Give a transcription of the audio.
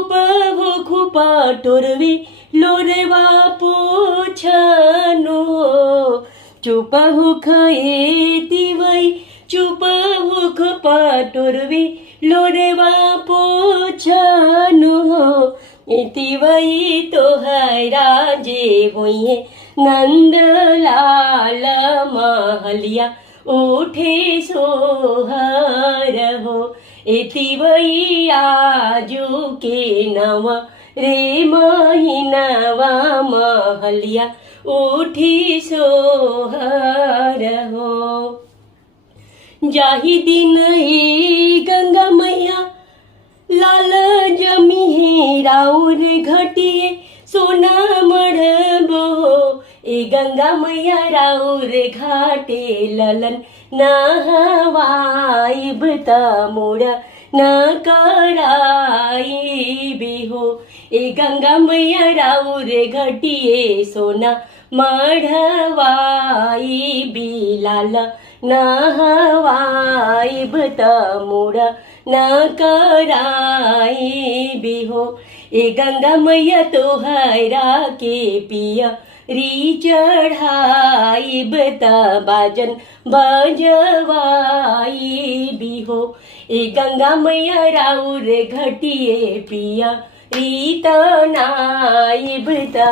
चुप हो खुपा टोरवी लोरेवा पोछानो चुप हो खये तिवई चुप हो खुपा टोरवी लोरेवा पोछानो तिवई तो है राजे होइए नंदलाल महलिया उठे सोहर हो तिवई आजू के नव रे महीनवा महलिया उठी सोहर हो जाही दिन ही गंगा मैया लाल जमी है राउर घटिए सोना मढ़बो ए गंगा मैया राउर घाटे ललन नहवाइब तमुड़ा न कराई बिहो ए गंगा मैया राउर घटिए सोना मढ़वाई बिलाल नहवाइब तमुड़ा न कराई बिहो ए गंगा मैया तोहरा के पिया री चढ़ाई बता बाजन बजवाई बिहो ए गंगा मैया राउर घटिए पिया री तनाई बता